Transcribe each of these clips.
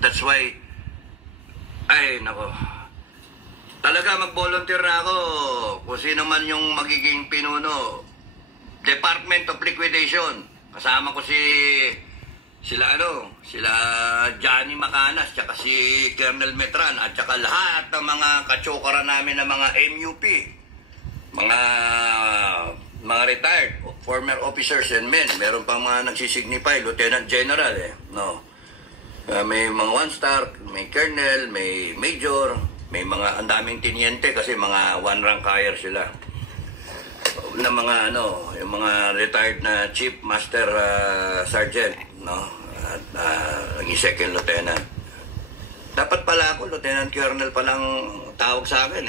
That's why, ay, nako. Talaga mag-volunteer na ako kung sino man yung magiging pinuno. Department of Liquidation. Kasama ko sila Johnny Macanas, tsaka si Colonel Metran, at tsaka lahat ng mga katsokara namin ng mga MUP. Mga retired, former officers and men. Meron pang mga nagsisignify, Lieutenant General no. May mga 1-star, may colonel, may major, may mga ang daming tiniente kasi mga 1-rank higher sila. Na mga yung mga retired na chief master sergeant, no? At naging second lieutenant. Dapat pala ako, lieutenant colonel pa lang tawag sa akin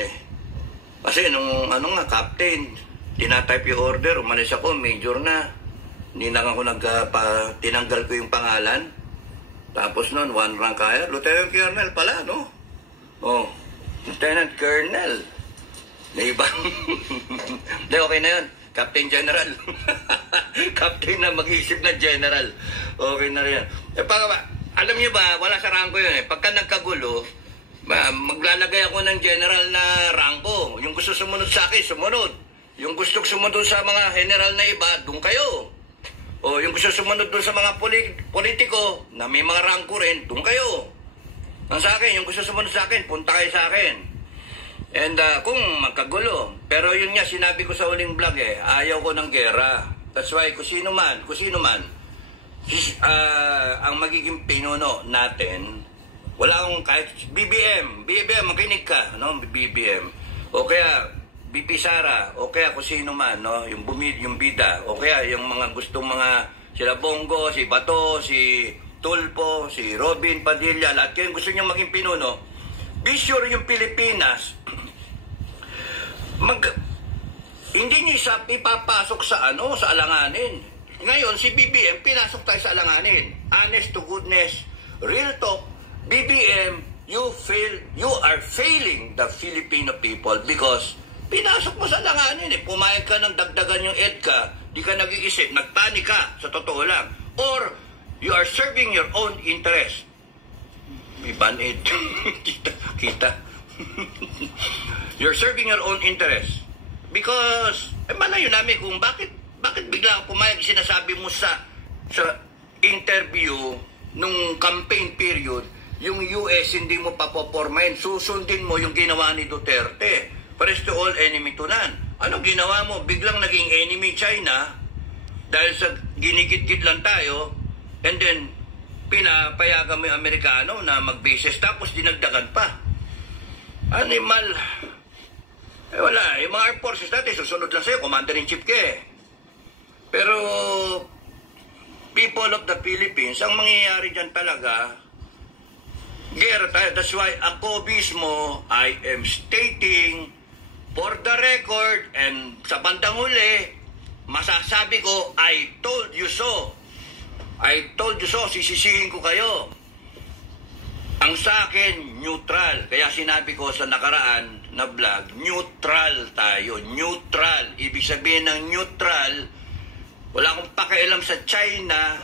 Kasi nung captain, tinatype yung order, umalis ako, major na. Hindi na ako tinanggal ko yung pangalan. Tapos noon, 1-rank higher, lieutenant colonel pala, no? Oh, lieutenant colonel. Na iba. Hindi, okay na yun. Captain General. Captain na mag-isip na General. Okay na rin. Alam niyo ba, wala sa rangko yun Pagka nagkagulo, maglalagay ako ng general na rangko. Yung gusto sumunod sa akin, sumunod. Yung gusto sumunod sa mga general na iba, doon kayo. O yung gusto sumunod doon sa mga politiko na may mga rangko rin, doon kayo. Ang sa akin, yung gusto sumunod sa akin, punta kayo sa akin. And kung magkagulo, pero yun nga sinabi ko sa huling vlog ayaw ko ng gera. That's why kung sino man, ang magiging pinuno natin, wala akong kahit BBM, makinig ka, no? BBM. O kaya BP Sara, o kaya kung sino man, no? Yung bida, o kaya yung mga gustong mga sila Bongo, si Bato, si Tulpo, si Robin Padilla, lahat kayo gusto nyo maging pinuno. Be sure yung Pilipinas hindi niya ipapasok sa alanganin. Ngayon si BBM pinasok tayo sa alanganin. Honest to goodness, real talk, BBM, you are failing the Filipino people because pinasok mo sa alanganin Pumayag ka ng dagdagan yung EDCA, di ka nag-iisip, nagpanik ka, sa totoo lang. Or you are serving your own interest. May banid. kita. You're serving your own interest. Because, malayo namin kung bakit bigla pumayag sinasabi mo sa interview nung campaign period, yung US hindi mo papopormahin, susundin mo yung ginawa ni Duterte. Pares to all enemy to none. Anong ginawa mo? Biglang naging enemy China dahil sa ginikit-kit lang tayo, and then pinapayagan mo yung Amerikano na mag-bases tapos dinagdagan pa. Animal. Wala. Yung mga air forces natin, susunod lang sa'yo, commander-in-chief ka Pero, people of the Philippines, ang mangyayari dyan talaga, gera tayo. That's why ako mismo, I am stating, for the record, and sa bandang huli, masasabi ko, I told you so. I told you so, sisisihin ko kayo. Ang sa akin, neutral. Kaya sinabi ko sa nakaraan na vlog, neutral tayo. Neutral. Ibig sabihin ng neutral, wala akong pakialam sa China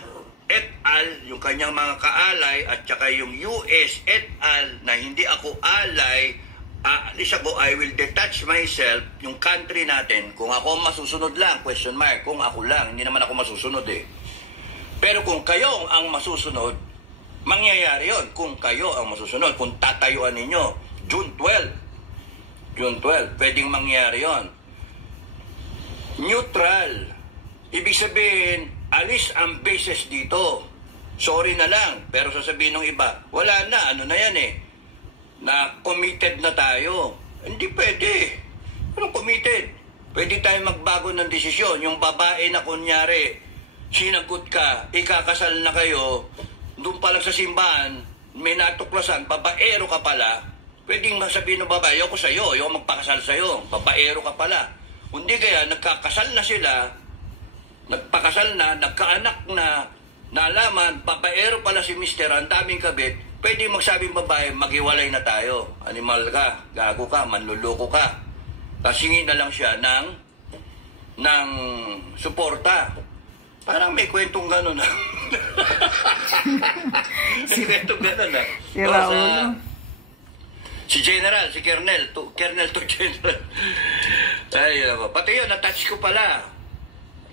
et al., yung kanyang mga kaalay, at saka yung US et al., na hindi ako alay, aalis ako, I will detach myself, yung country natin, kung ako masusunod lang, question mark, kung ako lang, hindi naman ako masusunod Pero kung kayo ang masusunod, mangyayari yon. Kung kayo ang masusunod, kung tatayuan ninyo, June 12, pwedeng mangyari yon. Neutral. Ibig sabihin, alis ang bases dito. Sorry na lang, pero sasabihin ng iba, wala na, ano na yan na committed na tayo. Hindi pwede. Anong committed? Pwede tayo magbago ng desisyon. Yung babae na kunyari, sinagot ka, ikakasal na kayo, doon pa lang sa simbahan, may natuklasan, babaero ka pala, pwedeng sabihin ng babae, ayoko sa'yo, ayoko magpakasal sa'yo, babaero ka pala. Kundi kaya, nagkakasal na sila, nagpakasal na, nagkaanak na, nalaman, babaero pala si mister, ang daming kabit, pwedeng magsabing babae, maghiwalay na tayo. Animal ka, gago ka, manluloko ka. Tasingin na lang siya ng suporta. Parang may kwentong gano'n Ito ganun na. Si Raulo. Si General, si Colonel to General. Ay, pati yun, na-touch ko pala.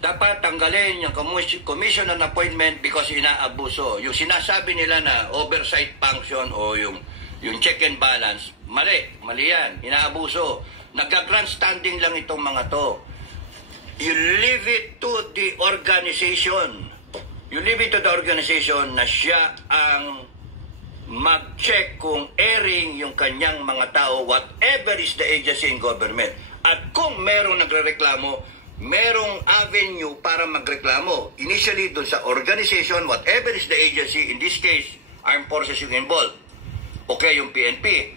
Dapat tanggalin yung commission on appointment because inaabuso. Yung sinasabi nila na oversight function o yung check and balance, mali yan, inaabuso. Nagka-grandstanding lang itong mga to. You leave it to the organization. You leave it to the organization na siya ang mag-check kung airing yung kanyang mga tao, whatever is the agency in government. At kung merong nagrereklamo, merong avenue para magreklamo. Initially, dun sa organization, whatever is the agency, in this case, armed forces yung involved. Okay, yung PNP.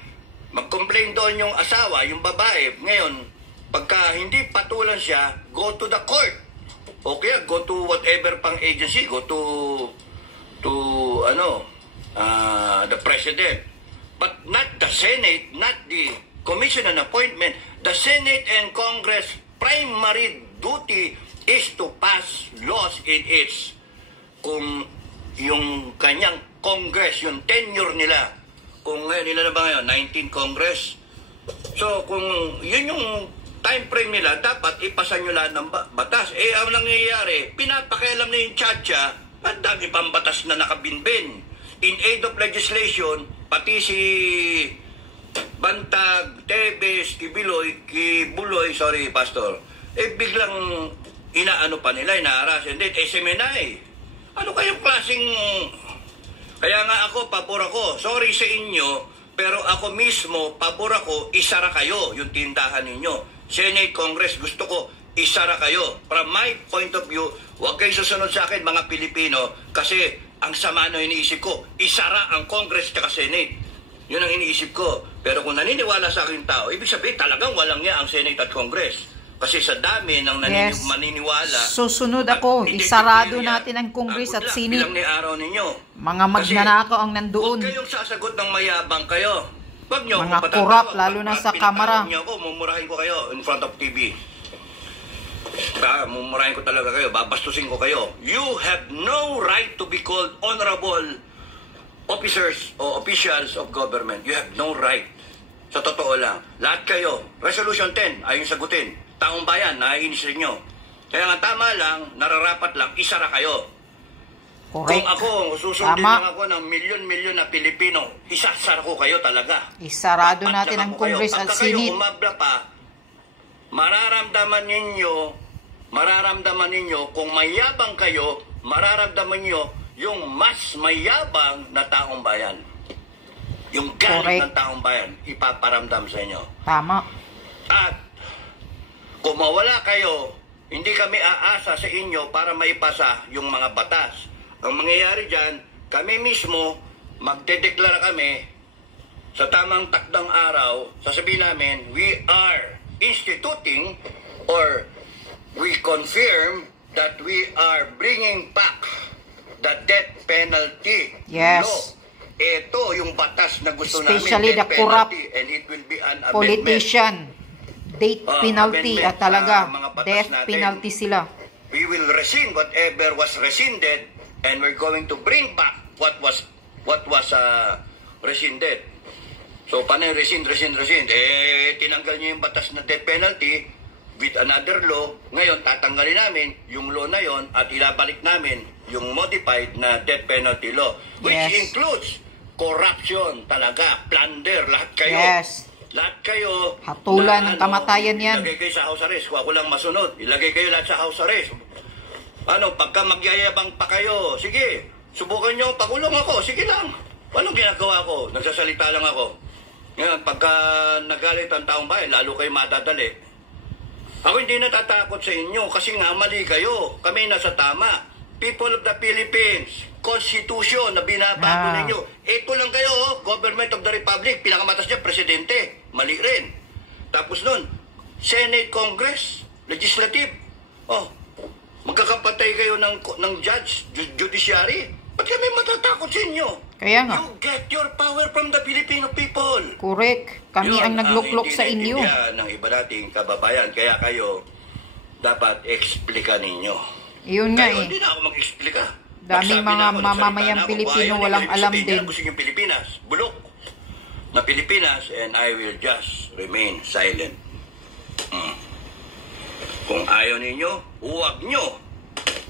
Mag-complain doon yung asawa, yung babae. Ngayon, pagka hindi patulan siya, go to the court. Okay, go to whatever pang agency, go to the president. But not the Senate, not the Commission on Appointment. The Senate and Congress primary duty is to pass laws in its kung yung kanyang Congress, yung tenure nila. Kung ngayon, nila na ba ngayon? 19 Congress. So, kung yun yung time frame nila, dapat ipasan nyo lahat ng batas. Eh, ang nangyayari, pinapakialam na yung tiyatsa, at dami pang batas na nakabinbin. In aid of legislation, pati si Bantag, Tebes, Kibuloy, sorry, Pastor, eh, biglang inaano pa nila, inaaras. And then, SMNI. Ano kayong klaseng... Kaya nga ako, pabor ako. Sorry sa inyo, pero ako mismo, pabor ako, isara kayo yung tindahan ninyo. Senate, Congress, gusto ko, isara kayo. From my point of view, huwag kayo susunod sa akin, mga Pilipino, kasi ang sama na iniisip ko, isara ang Congress at Senate. Yun ang iniisip ko. Pero kung naniniwala sa akin tao, ibig sabihin talagang walang niya ang Senate at Congress. Kasi sa dami ng maniniwala... Susunod ako, isarado natin ang Congress at Senate. Bilang ni araw ninyo. Mga magnanakaw ang nandoon. Huwag kayong sasagot ng mayabang kayo. Wag nyo mga kurap, lalo na sa kamara. Nyo ako, mumurahin ko kayo in front of TV. Mumurahin ko talaga kayo, babastusin ko kayo. You have no right to be called honorable officers o officials of government. You have no right. Sa totoo lang. Lahat kayo, Resolution 10, ayun sagutin. Taong bayan, naiinis rin nyo. Kaya nga tama lang, nararapat lang, isara kayo. Correct. Kung ako, susundin lang ako ng milyon-milyon na Pilipino, isasara ko kayo talaga. Isarado natin ang Congress at Senate. Pagka kayo umabla pa, mararamdaman ninyo, kung mayabang kayo, mararamdaman ninyo yung mas mayabang na taong bayan. Yung galit ng taong bayan, ipaparamdam sa inyo. Tama. At kung mawala kayo, hindi kami aasa sa inyo para maipasa yung mga batas. Ang mangyayari dyan, kami mismo, magdedeklara kami sa tamang takdang araw, sasabihin namin, we are instituting or we confirm that we are bringing back the death penalty law. Ito yung batas na gusto especially namin, the corrupt and it will be an politician. Date penalty at talaga death penalty sila. We will rescind whatever was rescinded and we're going to bring back what was rescinded. So paano yung rescind? Tinanggal niyo yung batas na death penalty with another law. Ngayon tatanggalin namin yung law na yon at ilabalik namin yung modified na death penalty law, which includes corruption talaga, plunder, lahat kayo. Lahat kayo, hatulan ng kamatayan yan. Ilagay kayo sa house arrest. Kung ako lang masunod, ilagay kayo lahat sa house arrest. Pagka magyayabang pa kayo, sige, subukan nyo, pakulong ako, sige lang. Anong ginagawa ko? Nagsasalita lang ako. Ngayon, pagka nagalit ang taong bayan, lalo kayo madadali. Ako hindi natatakot sa inyo kasi nga mali kayo. Kami nasa tama. People of the Philippines, Constitution na binabago ninyo. Ito lang kayo, Government of the Republic, pinakamatas niya, Presidente. Mali rin. Tapos nun, Senate, Congress, Legislative. Magkakapatay kayo ng judge, judiciary. Ba't kami matatakot sa inyo? Kaya nga. You get your power from the Filipino people. Correct. Kami ang nagluklok sa inyo. Yun ng iba nating kababayan. Kaya kayo, dapat explica ninyo. Yun nga Hindi na ako mag-explika. Daming Nagsabi mga na ako, nagsalita mamamayang na ako, Pilipino ayaw walang nila, ibig alam sabihin din. niya, gusto niyong Pilipinas, bulok na Pilipinas, and I will just remain silent. Kung ayaw ninyo, huwag nyo.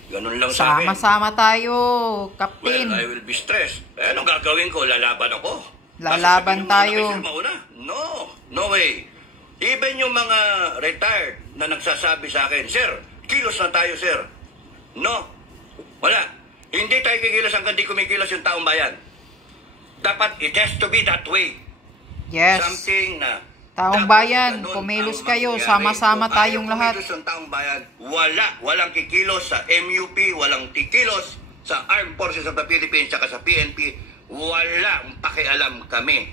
Ganun lang sa akin. Sama-sama tayo, Captain. Well, I will be stressed. Eh, anong gagawin ko? Lalaban ako? Lalaban tayo. No way. Even yung mga retired na nagsasabi sa akin, Sir, kilos na tayo, sir. No. Wala. Hindi tayo kikilos hanggang di kumikilos yung taong bayan. Dapat it has to be that way. Yes. Something na Taong dapat bayan, ganun kumilos ang kayo, mangyayari. sama-sama Kung tayong ayaw lahat. kumilos ang taong bayan, walang kikilos sa MUP, walang kikilos sa Armed Forces of the Philippines, saka sa PNP, walang pakialam kami.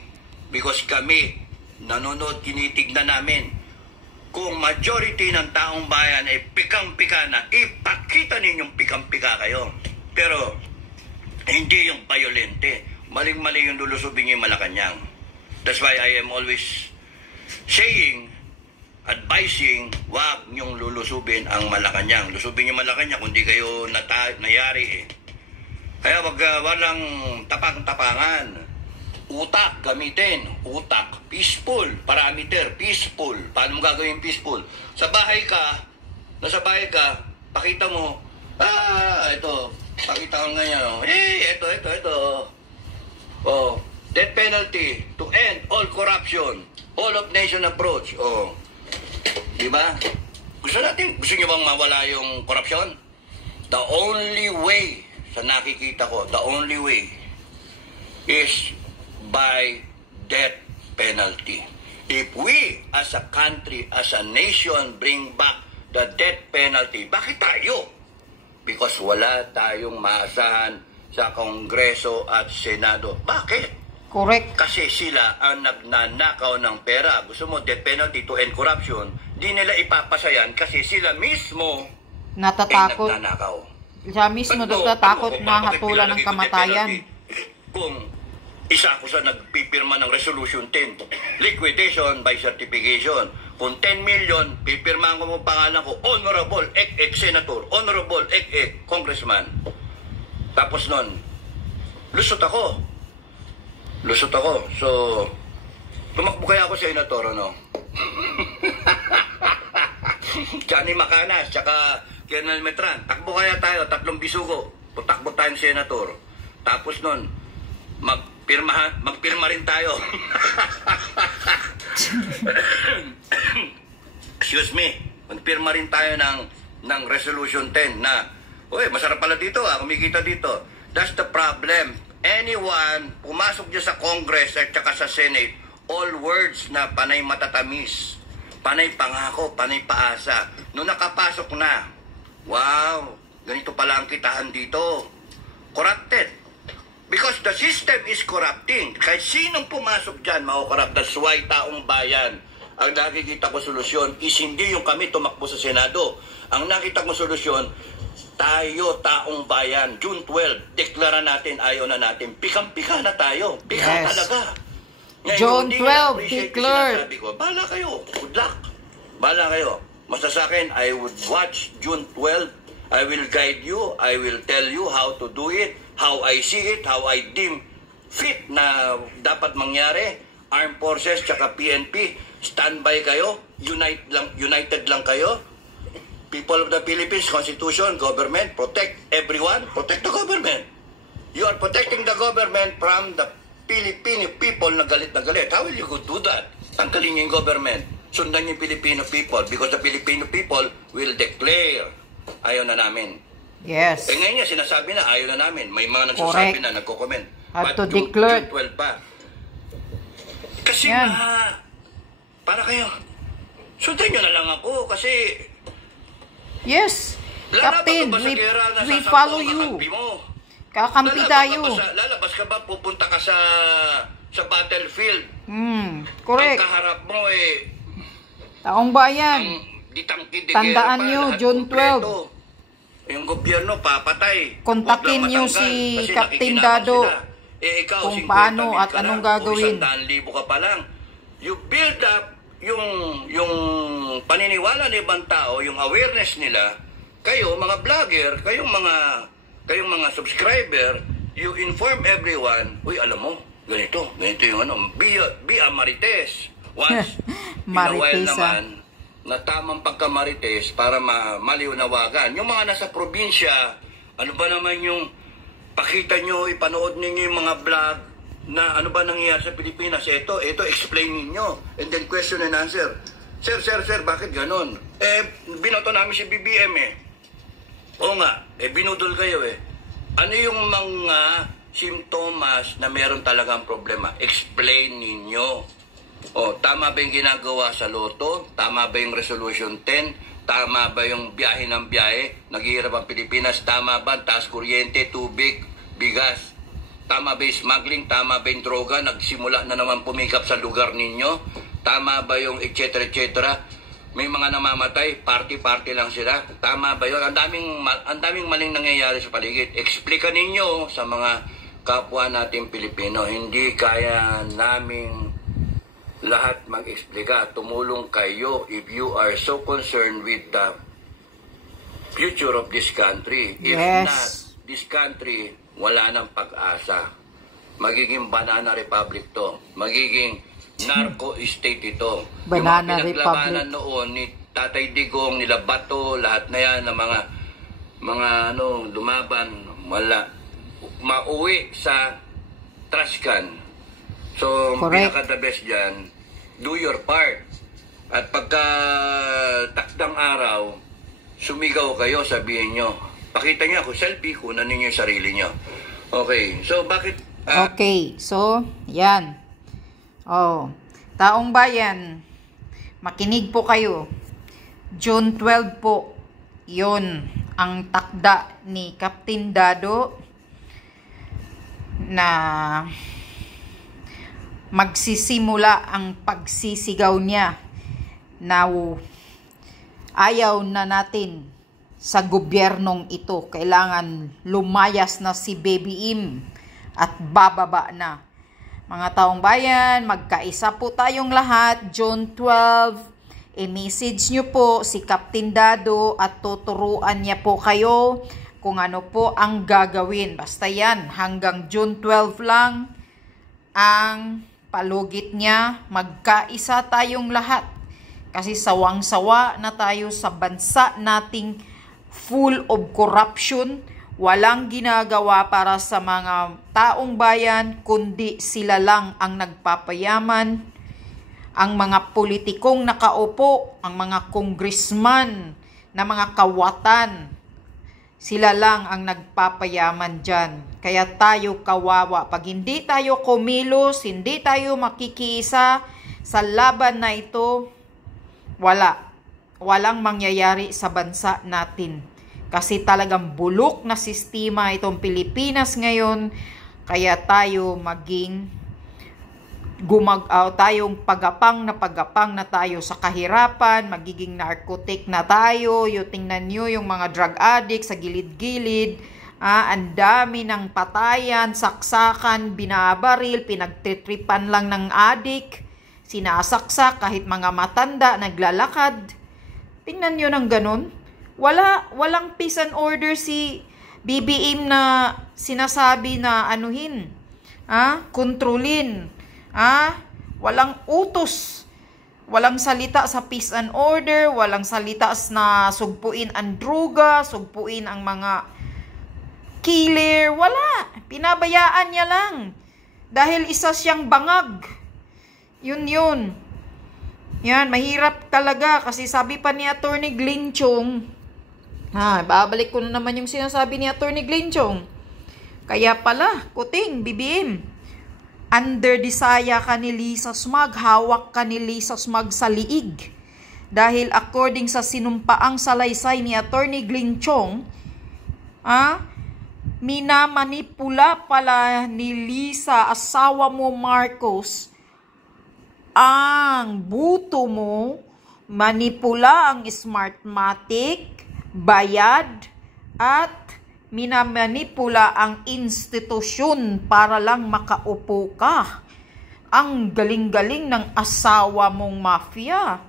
Because kami, nanonood, tinitignan namin. Kung majority ng taong bayan ay pikang-pika na, ipakita ninyong pikang-pika kayo. Pero, hindi yung violente. Maling-mali yung lulusubin yung Malacanang. That's why I am always saying, advising, wag niyong lulusubin ang Malacanang. Lusubin yung Malacanang kung di kayo nayari eh. Kaya walang tapang-tapangan. Utak gamitin. Utak. Peaceful. Parameter. Peaceful. Paano mo gagawin peaceful? Sa bahay ka, nasa bahay ka, pakita mo, ito, pakita ko ngayon, ito. Oh, death penalty to end all corruption. All of nation approach. Oh. Di ba? Gusto niyo bang mawala yung corruption? The only way, sa nakikita ko, the only way is by death penalty. If we, as a country, as a nation, bring back the death penalty, bakit tayo? Because wala tayong maasahan sa Kongreso at Senado. Bakit? Correct. Kasi sila ang nagnanakaw ng pera. Gusto mo, death penalty to end corruption, di nila ipapasayan kasi sila mismo Natatakot. ay nagnanakaw. Siya mismo natatakot na hatulan ng kamatayan. Kung isa ako sa nagpipirma ng Resolution 10, liquidation by certification. Kung 10 million, pipirmahan ko mo pangalan ko, Honorable Ek Senator, Honorable Ek Congressman. Tapos nun, lusot ako. So, tumakbo kaya ako sa Senator, ano? Johnny Macanas, tsaka Colonel Metran, takbo kaya tayo, 3 bisugo, takbo tayong Senator. Tapos nun, magpirma rin tayo. Excuse me, magpirma rin tayo ng Resolution 10 na, uy, masarap pala dito, kumikita dito. That's the problem. Anyone, pumasok dyan sa Congress at saka sa Senate, all words na panay matatamis, panay pangako, panay paasa. Noong nakapasok na, wow, ganito pala ang kitahan dito. Corrupted. Because the system is corrupting. Kahit sinong pumasok dyan, makukorrupt. That's why taong bayan, ang nakikita ko solusyon is hindi yung kami tumakbo sa Senado. Ang nakita ko solusyon, tayo, taong bayan, June 12, deklara natin, ayaw na natin. Pikang-pika na tayo. Pika Yes. talaga. Ngayon, June hindi 12, na-appreciate declared. yung sinasabi ko. Bahala kayo. Good luck. Bahala kayo. Basta sa akin, I would watch June 12. I will guide you. I will tell you how to do it, how I see it, how I deem fit na dapat mangyari. Armed Forces, tsaka PNP, standby kayo. United lang kayo. People of the Philippines, Constitution, government, protect everyone, protect the government. You are protecting the government from the Filipino people na galit. How will you do that? Tanggalin niyo yung government. Sundan yung Filipino people because the Filipino people will declare ayaw na namin. Yes. Ngayon niya, sinasabi na ayaw na namin. May mga nagsasabi na, nagko-comment. Have to declare. June 12 pa. Kasi Yan. nga, para kayo, sundan nyo na lang ako kasi Yes. lalabas Captain, ka ba sa gera na we sasampo follow ang you. kakampi mo? Kakampi tayo. Lalabas ka ba, pupunta ka sa battlefield? Correct. Ang kaharap mo Taong bayan. Tandaan nyo, June 12. Yung gobyerno, papatay. Kontakin nyo si Captain Dado Ikaw, kung 50,000 paano at ka anong lang, gagawin. 100,000 ka pa lang. You build up yung paniniwala ng ibang tao, yung awareness nila, kayo, mga vlogger, kayong mga kayong mga subscriber, you inform everyone, uy, alam mo, ganito yung ano, be a Marites. Once in a while naman, na tamang pagka-Marites para maliwanawagan. Yung mga nasa probinsya, ano ba naman yung pakita nyo, ipanood ninyo yung mga vlog na ano ba nangyayari sa Pilipinas. Ito, explain ninyo. And then question and answer. Sir, bakit ganon? Binoto namin si BBM Oo nga, binudol kayo Ano yung mga simptomas na meron talagang problema? Explain ninyo. Tama ba yung ginagawa sa loto? Tama ba yung resolution 10? Tama ba yung biyahe ng biyahe? Naghihirap ang Pilipinas? Tama ba taas kuryente, tubig, bigas? Tama ba yung smuggling? Tama ba yung droga? Nagsimula na naman pumikap sa lugar ninyo? Tama ba yung et cetera? May mga namamatay, party lang sila. Tama ba yun? Ang daming maling nangyayari sa paligid. Explica ninyo sa mga kapwa natin Pilipino. Hindi kaya naming lahat mag-explika. Tumulong kayo if you are so concerned with the future of this country. If not, this country, wala nang pag-asa. Magiging banana republic to. Magiging narco state ito. Banana yung mga pinaglabanan noon ni Tatay Digong, nila Bato, lahat na yan ng mga lumaban, wala. Mauwi sa trash can. So, pinaka-the best dyan, do your part. At pagka takdang araw, sumigaw kayo, sabihin nyo. Pakita nyo ako, selfie, kunan ninyo yung sarili nyo. Okay, so bakit... Okay, so, yan. Taong bayan, makinig po kayo. June 12 po, yon ang takda ni Captain Dado na magsisimula ang pagsisigaw niya na ayaw na natin sa gobyernong ito. Kailangan lumayas na si Baby Im at bababa na. Mga taong bayan, magkaisa po tayong lahat. June 12, i-message nyo po si Captain Dado at tuturuan niya po kayo kung ano po ang gagawin. Basta yan, hanggang June 12 lang ang palugit niya. Magkaisa tayong lahat. Kasi sawang-sawa na tayo sa bansa nating full of corruption. Walang ginagawa para sa mga taong bayan, kundi sila lang ang nagpapayaman. Ang mga politikong nakaupo, ang mga congressman na mga kawatan, sila lang ang nagpapayaman dyan. Kaya tayo kawawa. Pag hindi tayo kumilos, hindi tayo makikiisa sa laban na ito, walang mangyayari sa bansa natin. Kasi talagang bulok na sistema itong Pilipinas ngayon. Kaya tayo maging tayong pagapang na tayo sa kahirapan, magiging narcotic na tayo. Tingnan nyo yung mga drug addict sa gilid-gilid. Ang dami ng patayan, saksakan, binabaril, pinagtitripan lang ng addict, sinasaksak kahit mga matanda, naglalakad. Tingnan nyo ng ganun. Walang peace and order si BBM na sinasabi na kontrolin. Walang utos. Walang salita sa peace and order, walang salita na sugpuin ang droga, sugpuin ang mga killer, wala. Pinabayaan niya lang. Dahil isa siyang bangag. Yun. Yan, mahirap talaga kasi sabi pa ni Attorney Glinchong, babalik ko na naman yung sinasabi ni Attorney Glinchong. Kaya pala, kuting, BBM, under disaya ka ni Lisa Smag, hawak ka ni Lisa Smag sa liig. Dahil according sa sinumpaang salaysay ni Attorney Glinchong, minamanipula pala ni Lisa, asawa mo Marcos, ang buto mo, manipula ang Smartmatic, bayad, at minamanipula ang institusyon para lang makaupo ka. Ang galing-galing ng asawa mong mafia.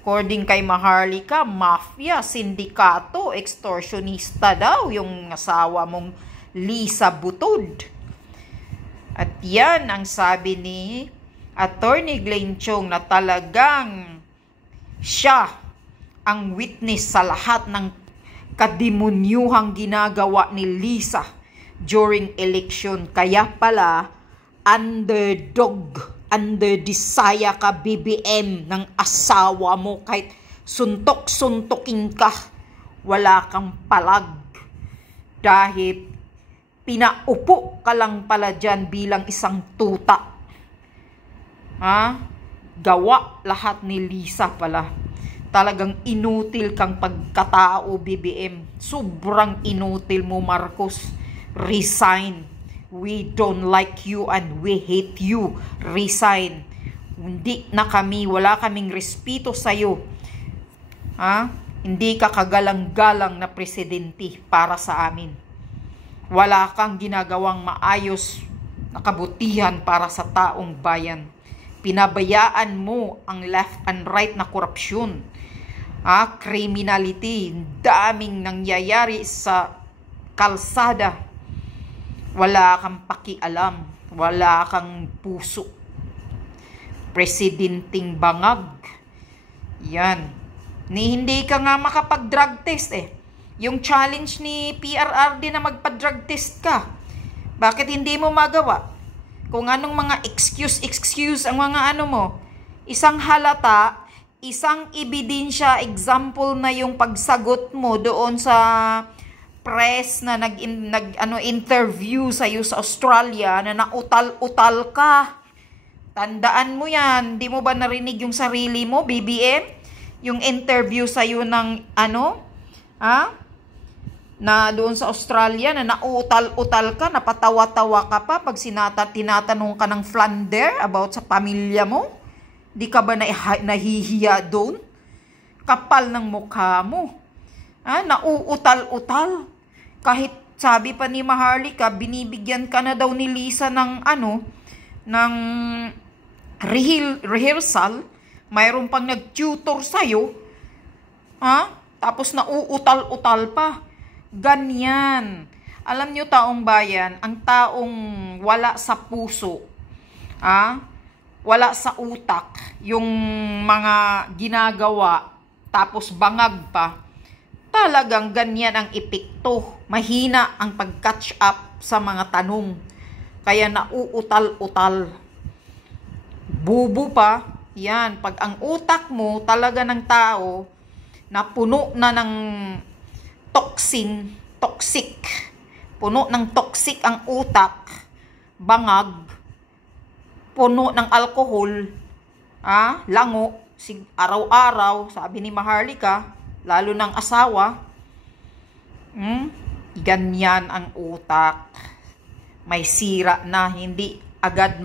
According kay Maharlika, mafia, sindikato, extortionista daw yung asawa mong Lisa Butod. At yan ang sabi ni Attorney Glenn Chong na talagang siya ang witness sa lahat ng kademonyuhang ginagawa ni Lisa during election. Kaya pala, underdesire ka, BBM, ng asawa mo. Kahit suntok-suntokin ka, wala kang palag. Dahil pinaupo ka lang pala dyan bilang isang tuta. Gawa lahat ni Lisa pala. Talagang inutil kang pagkatao, BBM. Sobrang inutil mo, Marcos. Resign. We don't like you and we hate you. Resign. Hindi na kami, wala kaming respeto sa'yo. Hindi ka kagalang-galang na presidente para sa amin. Wala kang ginagawang maayos na kabutihan para sa taong bayan. Pinabayaan mo ang left and right na korupsyon. Criminality, daming nangyayari sa kalsada. Wala kang pakialam, wala kang puso. Presidenting bangag. Yan. Hindi ka nga makapag-drug test Yung challenge ni PRRD na magpa-drug test ka. Bakit hindi mo magawa? Kung anong mga excuse ang mga mo. Isang halata, isang ebidensya, example na yung pagsagot mo doon sa press na interview sa iyo sa Australia na nautal-utal ka. Tandaan mo yan. Di mo ba narinig yung sarili mo, BBM? Yung interview sa iyo ng na doon sa Australia na nautal-utal ka, napatawa-tawa ka pa pag tinatanong ka ng Flander about sa pamilya mo. Di ka ba nahihiya doon? Kapal ng mukha mo. Nauutal-utal. Kahit sabi pa ni Maharlika, binibigyan ka na daw ni Lisa ng ng rehearsal. Mayroon pang nag-tutor sa'yo. Tapos nauutal-utal pa. Ganyan. Alam nyo, taong bayan, ang taong wala sa puso, wala sa utak, yung mga ginagawa, tapos bangag pa, talagang ganyan ang epekto. Mahina ang pag-catch up sa mga tanong. Kaya nauutal-utal. Bubo pa. Yan. Pag ang utak mo talaga ng tao na puno na ng toxic. Puno ng toxic ang utak. Bangag. Puno ng alcohol. Lango. Araw-araw, sabi ni Maharlika, lalo ng asawa, ganyan ang utak. May sira na, hindi agad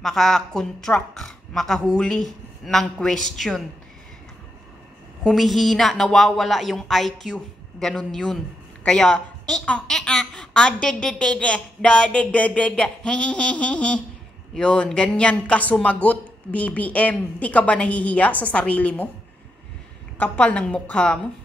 maka-contract, makahuli ng question. Humihina, nawawala yung IQ. Ganun yun. Kaya, yun, ganyan ka sumagot, BBM. Di ka ba nahihiya sa sarili mo? Kapal ng mukha mo.